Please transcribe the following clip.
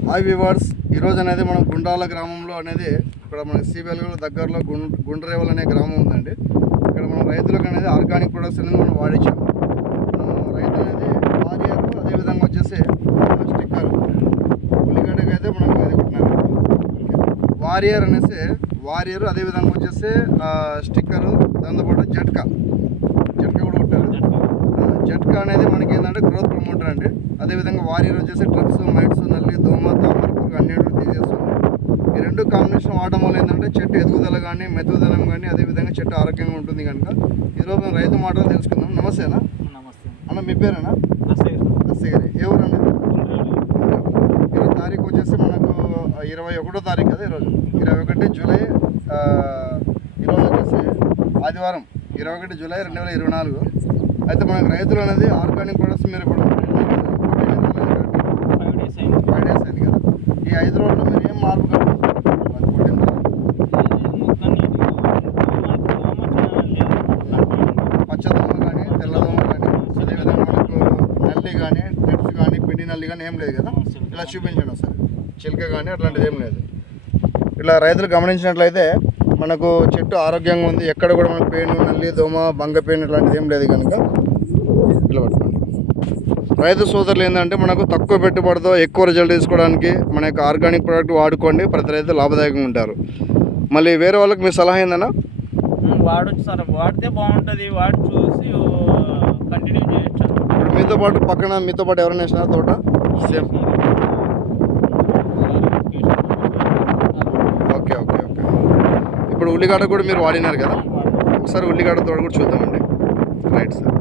Hi viewers, ఈరోజు అనేది మనం గుండ్రాల గ్రామంలో అనేది ఇక్కడ మన సిబిఎల్ దగ్గరలో గుండ్రేవల్ అనే గ్రామం ఉందండి. ఇక్కడ మనం రైతులకు అనేది ఆర్గానిక్ ప్రొడక్ట్స్ అనేది మనం వాడించాము. రైతు అనేది వారియర్, అదేవిధంగా వచ్చేసి స్టిక్కర్, ఉల్లిగడ్డకి అయితే మనకు అది కొట్టినారు వారియర్ అనేసి వారియర్, అదేవిధంగా వచ్చేసి స్టిక్కరు, దాంతోపాటు జట్కా కూడా కొట్టారు. జట్కా అనేది మనకి ఏంటంటే గ్రోత్ ప్రమోటర్ అండి. అదేవిధంగా వారియర్ వచ్చేసి ట్రక్స్, మైట్స్, నల్లి, దోమ, తామర పురుగు అన్నిటిని తీసేస్తుంది. ఈ రెండు కాంబినేషన్ వాడడం వల్ల ఏంటంటే చెట్టు ఎదుగుదల కానీ, మెతుకుదలం కానీ, అదేవిధంగా చెట్టు ఆరోగ్యంగా ఉంటుంది కనుక ఈరోజు మేము రైతు మాటలు తెలుసుకుందాం. నమస్తేనా? నమస్తే అన్న, మీ పేరేనా? దస్తగిరి. ఎవరు అన్నది? 20 తారీఖు వచ్చేసి మనకు 21వ తారీఖు కదా ఈరోజు. 21 జూలై, ఈరోజు వచ్చేసి ఆదివారం, 21 జూలై 2024. అయితే మనకు రైతులు అనేది ఆర్గానిక్ ప్రొడక్ట్స్ మీరు ఇప్పుడు 5 డేస్ అయింది కదా. ఈ 5 రోజుల్లో మీరు ఏం మార్పు పచ్చదోమ కానీ, తెల్లదోమ కానీ, అదేవిధంగా మనకు నల్లి కానీ, టెట్స్ కానీ, పిండి నల్లి కానీ ఏం లేదు కదా. ఇలా చూపించండి ఒకసారి. చిలుక కానీ అట్లాంటిది ఏం లేదు. ఇలా రైతులు గమనించినట్లయితే మనకు చెట్టు ఆరోగ్యంగా ఉంది. ఎక్కడ కూడా మనకు పేను, నల్లి, దోమ, బంగ పేను ఇట్లాంటిది ఏం లేదు కనుక ఇలా పట్టుకోండి. రైతు సోదరులు ఏంటంటే మనకు తక్కువ పెట్టుబడితో ఎక్కువ రిజల్ట్ తీసుకోవడానికి మన యొక్క ఆర్గానిక్ ప్రోడక్ట్ వాడుకోండి. ప్రతి రైతు లాభదాయకంగా ఉంటారు. మళ్ళీ వేరే వాళ్ళకి మీ సలహా ఏందన్నా? వాడచ్చు సార్, వాడితే బాగుంటుంది. వాడి చూసి కంటిన్యూ చేయొచ్చు. మీతో పాటు ఎవరైనా వేసినారు తోట? సేమ్. ఓకే. ఇప్పుడు ఉల్లిగడ్డ కూడా మీరు వాడినారు కదా. ఒకసారి ఉల్లిగడ్డ తోట కూడా చూద్దామండి. Right sir.